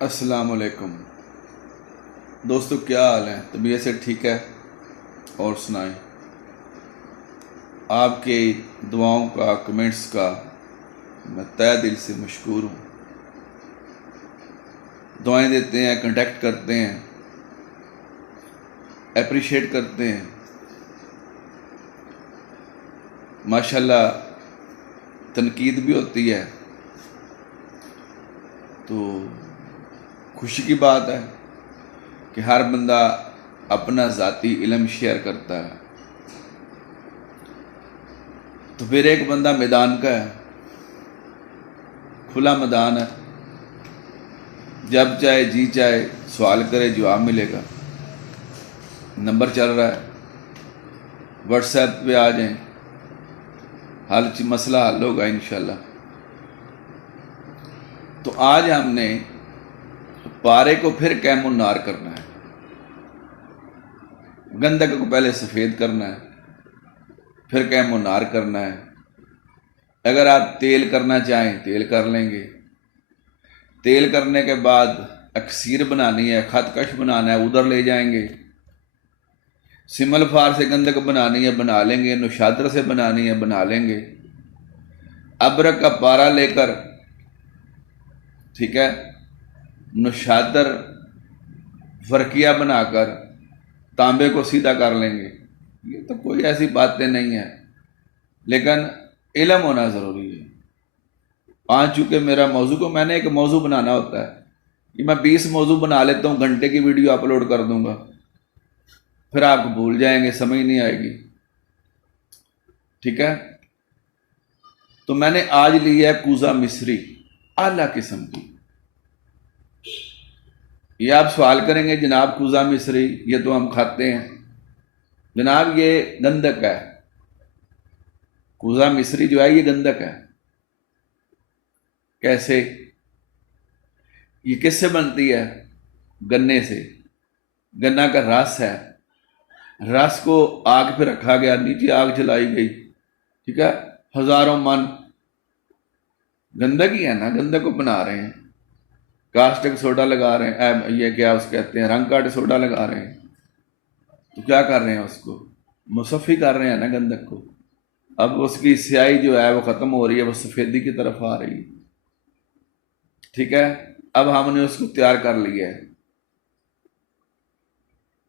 السلام علیکم دوستو، کیا حال ہے؟ طبیعت سے ٹھیک ہے؟ اور سنائیں، آپ کے دعاؤں کا، کمنٹس کا میں تہہ دل سے مشکور ہوں۔ دعائیں دیتے ہیں، کنٹیکٹ کرتے ہیں، اپریشیٹ کرتے ہیں۔ ماشاءاللہ تنقید بھی ہوتی ہے تو خوشی کی بات ہے کہ ہر بندہ اپنا ذاتی علم شیئر کرتا ہے۔ تو پھر ایک بندہ میدان کا ہے، کھلا میدان ہے، جب چاہے جی چاہے سوال کرے، جواب ملے گا۔ نمبر چل رہا ہے، واٹس ایپ پہ آ جائیں، مسئلہ حل ہوگا انشاءاللہ۔ تو آج ہم نے پارے کو پھر کیم النار کرنا ہے۔ گندک کو پہلے سفید کرنا ہے، پھر کیم النار کرنا ہے۔ اگر آپ تیل کرنا چاہیں تیل کر لیں گے، تیل کرنے کے بعد اکسیر بنانی ہے، خط کش بنانا ہے، ادھر لے جائیں گے۔ سمل فار سے گندک بنانی ہے، بنا لیں گے۔ نوشادر سے بنانی ہے، بنا لیں گے۔ ابرک کا پارا لے کر، ٹھیک ہے، نوشادر فرقیہ بنا کر تانبے کو سیدھا کر لیں گے۔ یہ تو کوئی ایسی باتیں نہیں ہیں، لیکن علم ہونا ضروری ہے۔ چونکہ میرا موضوع کو میں نے ایک موضوع بنانا ہوتا ہے، کہ میں 20 موضوع بنا لیتا ہوں، گھنٹے کی ویڈیو اپلوڈ کر دوں گا، پھر آپ بھول جائیں گے، سمجھ نہیں آئے گی، ٹھیک ہے۔ تو میں نے آج لی ہے کوزہ مصری، اعلیٰ قسم کی۔ یہ آپ سوال کریں گے جناب کوزہ مصری یہ تو ہم کھاتے ہیں۔ جناب یہ گندک ہے، کوزہ مصری جو ہے یہ گندک ہے۔ کیسے؟ یہ کس سے بنتی ہے؟ گنے سے۔ گنا کا رس ہے، رس کو آگ پہ رکھا گیا، نیچے آگ جلائی گئی، ٹھیک ہے، ہزاروں من گندک ہی ہے نا، گندک کو بنا رہے ہیں، کاسٹک سوڈا لگا رہے ہیں، یہ کیا اس کہتے ہیں، رنگ کاٹ سوڈا لگا رہے ہیں، تو کیا کر رہے ہیں؟ اس کو مصفی کر رہے ہیں نا گندک کو۔ اب اس کی سیاہی جو ہے وہ ختم ہو رہی ہے، وہ سفیدی کی طرف آ رہی ہے، ٹھیک ہے۔ اب ہم نے اس کو تیار کر لیا ہے،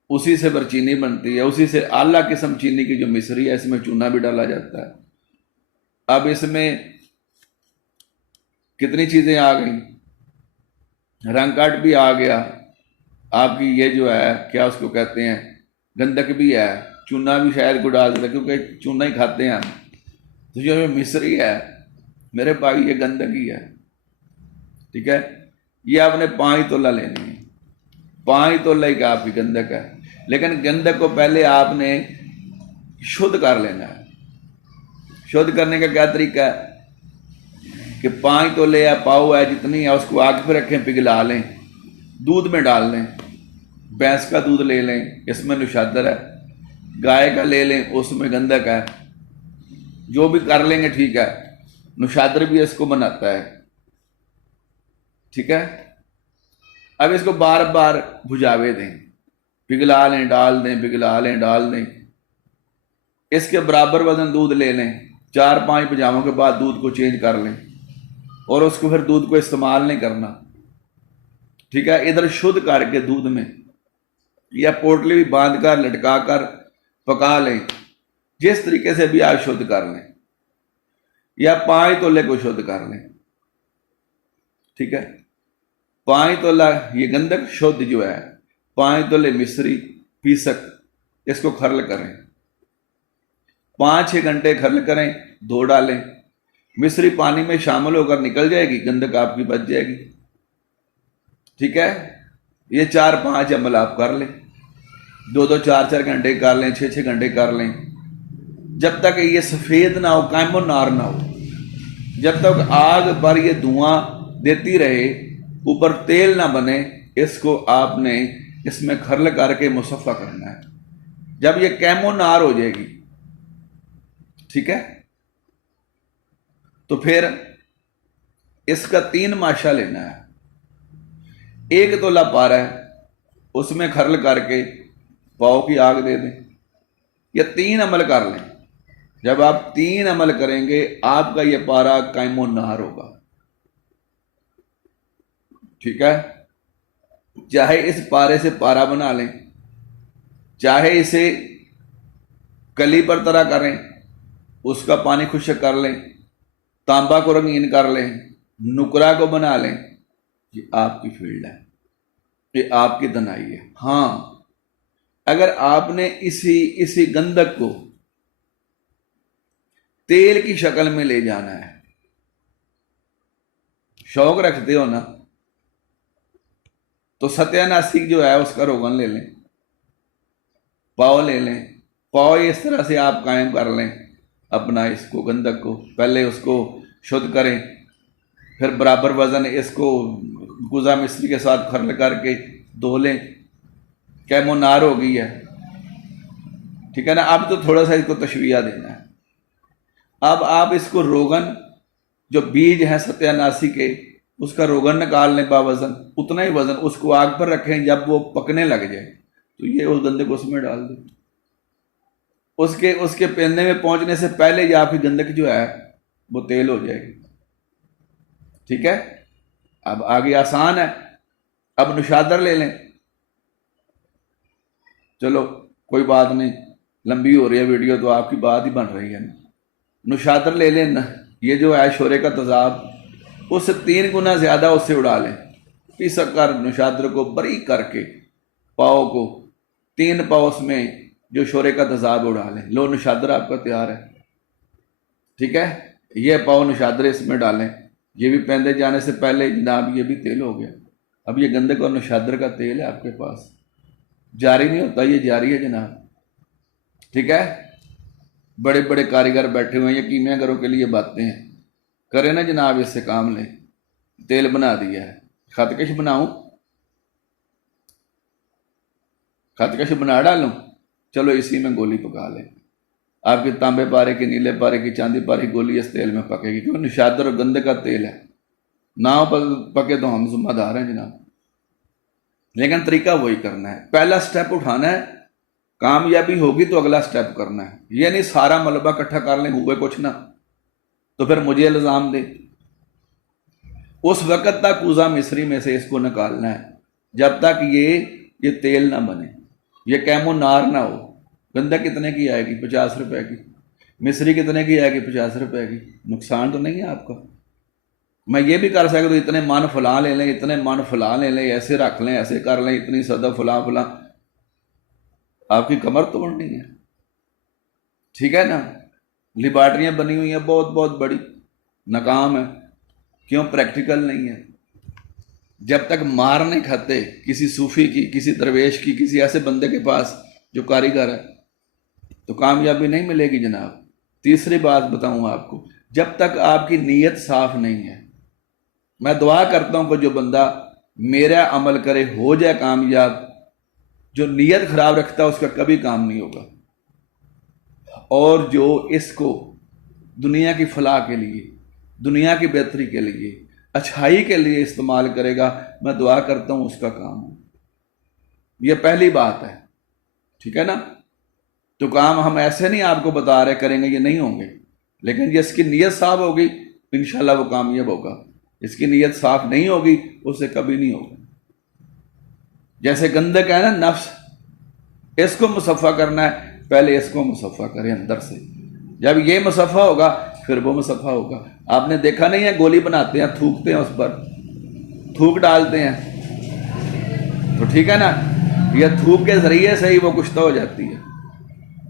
اسی سے برچینی بنتی ہے، اسی سے اعلیٰ قسم چینی کی جو مصری ہے، اس میں چونا بھی ڈالا جاتا ہے۔ اب اس میں کتنی چیزیں آ گئیں، رنگ کاٹ بھی آ گیا، آپ کی یہ جو ہے کیا اس کو کہتے ہیں، گندک بھی ہے، چونا بھی شاید کو ڈال دیتا کیونکہ چونا ہی کھاتے ہیں ہم۔ تو جو مصری ہے میرے بھائی یہ گندک ہی ہے، ٹھیک ہے۔ یہ آپ نے 5 تولہ لینی ہے، 5 تولہ ہی کا آپ کی گندک ہے، لیکن گندک کو پہلے آپ نے شدھ کر لینا ہے۔ شدھ کرنے کا کیا طریقہ ہے کہ 5 تولے یا پاؤ ہے جتنی ہے اس کو آگ پہ رکھیں، پگھلا لیں، دودھ میں ڈال لیں، بھینس کا دودھ لے لیں، اس میں نوشادر ہے، گائے کا لے لیں، اس میں گندک ہے، جو بھی کر لیں گے ٹھیک ہے۔ نوشادر بھی اس کو بناتا ہے، ٹھیک ہے۔ اب اس کو بار بار بھجاوے دیں، پگھلا لیں، ڈال دیں، پگھلا لیں، ڈال دیں۔ اس کے برابر وزن دودھ لے لیں، 4-5 پجاموں کے بعد دودھ کو چینج کر لیں، اور اس کو پھر دودھ کو استعمال نہیں کرنا، ٹھیک ہے۔ ادھر شدھ کر کے دودھ میں یا پوٹلی بھی باندھ کر لٹکا کر پکا لیں، جس طریقے سے بھی آپ شدھ کر لیں، یا 5 تولے کو شدھ کر لیں، ٹھیک ہے۔ 5 تولہ یہ گندک شدھ جو ہے، 5 تولے مصری پیسک، اس کو کھرل کریں، 5-6 گھنٹے کھرل کریں، دھو ڈالیں، مصری پانی میں شامل ہو کر نکل جائے گی، گندک آپ کی بچ جائے گی، ٹھیک ہے۔ یہ 4-5 عمل آپ کر لیں، 2-2 4-4 گھنٹے کر لیں، 6-6 گھنٹے کر لیں، جب تک یہ سفید نہ ہو، قائم النار نہ ہو، جب تک آگ پر یہ دھواں دیتی رہے، اوپر تیل نہ بنے، اس کو آپ نے اس میں کھرل کر کے مصفہ کرنا ہے۔ جب یہ قائم النار ہو جائے گی، ٹھیک ہے، تو پھر اس کا 3 ماشا لینا ہے۔ 1 तोला पारा है, उसमें खरल करके पाव की आग दे दें, या 3 अमल कर लें। जब आप 3 अमल करेंगे आपका ये पारा कायमो नहर होगा। ठीक है, चाहे इस पारे से पारा बना लें, चाहे इसे कली पर तरह करें, उसका पानी खुश्क कर लें, तांबा को रंगीन कर लें, नुकरा को बना लें, ये आपकी फील्ड है, ये आपकी धनाई है। हाँ, अगर आपने इसी गंधक को तेल की शक्ल में ले जाना है, शौक रखते हो ना, तो सत्यानाशी जो है उसका रोगन ले लें, पाव ले लें। पाव इस तरह से आप कायम कर लें अपना इसको गंधक को, पहले उसको शुद्ध करें, फिर बराबर वजन इसको गुजा मिस्त्री के साथ खरल करके धो लें, कैमो नार हो गई है। ठीक है ना, अब तो थोड़ा सा इसको तशविया देना है। अब आप इसको रोगन जो बीज है सत्यानाशी के, उसका रोगन निकाल लें बावजन, उतना ही वजन, उसको आग पर रखें, जब वो पकने लग जाए तो ये उस गंधक को उसमें डाल दें। उसके पेंदे में पहुंचने से पहले ये आपकी गंधक जो है वो तेल हो जाएगी। ठीक है, अब आगे आसान है। अब नुशादर ले लें, चलो कोई बात नहीं, लंबी हो रही है वीडियो तो आपकी बात ही बन रही है ना। नुशादर ले लें, ये जो है शोरे का तेजाब, उससे 3 गुना ज्यादा उससे उड़ा लें, पीस कर नुशादर को बारीक करके पाव को 3 पाव उसमें जो शोरे का तेजाब उड़ा लें। लो, नुशादर आपका तैयार है। ठीक है, ये पाव नुशादर इसमें डालें, ये भी पैंदे जाने से पहले जनाब ये भी तेल हो गया। अब ये गंधक और नुशादर का तेल है आपके पास, जारी नहीं होता, ये जारी है जनाब। ठीक है, बड़े बड़े कारीगर बैठे हुए हैं, ये कीमियागरों के लिए बातें हैं, करें ना जनाब, इससे काम लें। तेल बना दिया है, खतकश बनाऊं, खतकश बना डालूं, चलो इसी में गोली पका लें। आपके तांबे पारे की, नीले पारे की, चांदी पारे की गोली इस तेल में पकेगी, क्योंकि निशादर और गंधक का तेल है। ना पके तो हम जिम्मेदार हैं जनाब, लेकिन तरीका वही करना है। पहला स्टेप उठाना है, कामयाबी होगी तो अगला स्टेप करना है। ये नहीं सारा मलबा इकट्ठा कर लें, हुए कुछ ना तो फिर मुझे इल्जाम दे। उस वक्त तक कूजा मिस्री में से इसको निकालना है जब तक ये तेल ना बने, ये कैमो नार ना हो। गंधक कितने की आएगी? 50 रुपए की। मिस्री कितने की आएगी? 50 रुपए की। नुकसान तो नहीं है आपका। मैं ये भी कर सकता हूँ, इतने मन फुला ले लें, इतने मन फुला ले लें, ऐसे रख लें, ऐसे कर लें, इतनी सदा फुला फुला, आपकी कमर तोड़नी है। ठीक है ना, लिबार्ट्रियां बनी हुई हैं बहुत बहुत बड़ी, नाकाम है। क्यों? प्रैक्टिकल नहीं है। जब तक मार नहीं खाते किसी सूफी की, किसी दरवेश की, किसी ऐसे बंदे के पास जो कारीगर है, तो कामयाबी नहीं मिलेगी जनाब। तीसरी बात बताऊं आपको, जब तक आपकी नीयत साफ नहीं है, मैं दुआ करता हूं कि जो बंदा मेरा अमल करे हो जाए कामयाब। जो नीयत खराब रखता है उसका कभी काम नहीं होगा। और जो इसको दुनिया की फलाह के लिए, दुनिया की बेहतरी के लिए, अच्छाई के लिए इस्तेमाल करेगा, मैं दुआ करता हूं उसका काम हो। यह पहली बात है। ठीक है ना। तो काम हम ऐसे नहीं आपको बता रहे करेंगे, ये नहीं होंगे, लेकिन जिसकी नीयत साफ होगी इंशाल्लाह वो कामयाब होगा। इसकी नीयत साफ नहीं होगी उससे कभी नहीं होगा। जैसे गंदक है ना नफ्स, इसको मुसफ़ा करना है, पहले इसको मुसफ़ा करें अंदर से। जब ये मुसफ़ा होगा फिर वो मुसफ़ा होगा। आपने देखा नहीं है, गोली बनाते हैं, थूकते हैं, उस पर थूक डालते हैं, तो ठीक है ना, ये थूक के जरिए से ही वो कुश्ता हो जाती है।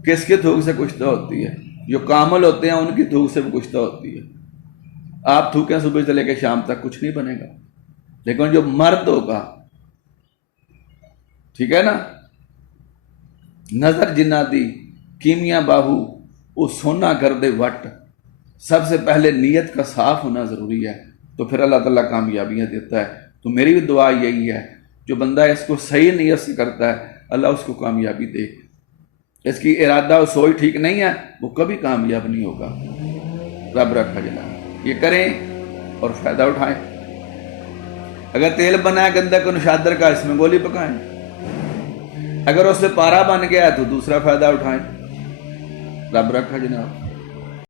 किसके थूक से कुश्ता होती है? जो कामल होते हैं उनकी थूक से वो कुश्ता होती है। आप थूकें सुबह से लेकर शाम तक, कुछ नहीं बनेगा। लेकिन जो मर्द होगा, ठीक है ना, नजर जिन्ना दी कीमिया बाहू वो सोना कर दे वट, सबसे पहले नीयत का साफ होना जरूरी है, तो फिर अल्लाह ताला कामयाबियां देता है। तो मेरी भी दुआ यही है, जो बंदा इसको सही नीयत से करता है अल्लाह उसको कामयाबी दे। इसकी इरादा और सोच ठीक नहीं है, वो कभी कामयाब नहीं होगा। रब रखा जनाब, ये करें और फायदा उठाएं। اگر تیل بنا ہے گندک و نشادر کا اس میں گولی پکائیں، اگر اس سے پارا بن گیا ہے تو دوسرا فائدہ اٹھائیں۔ رب رکھا جناب۔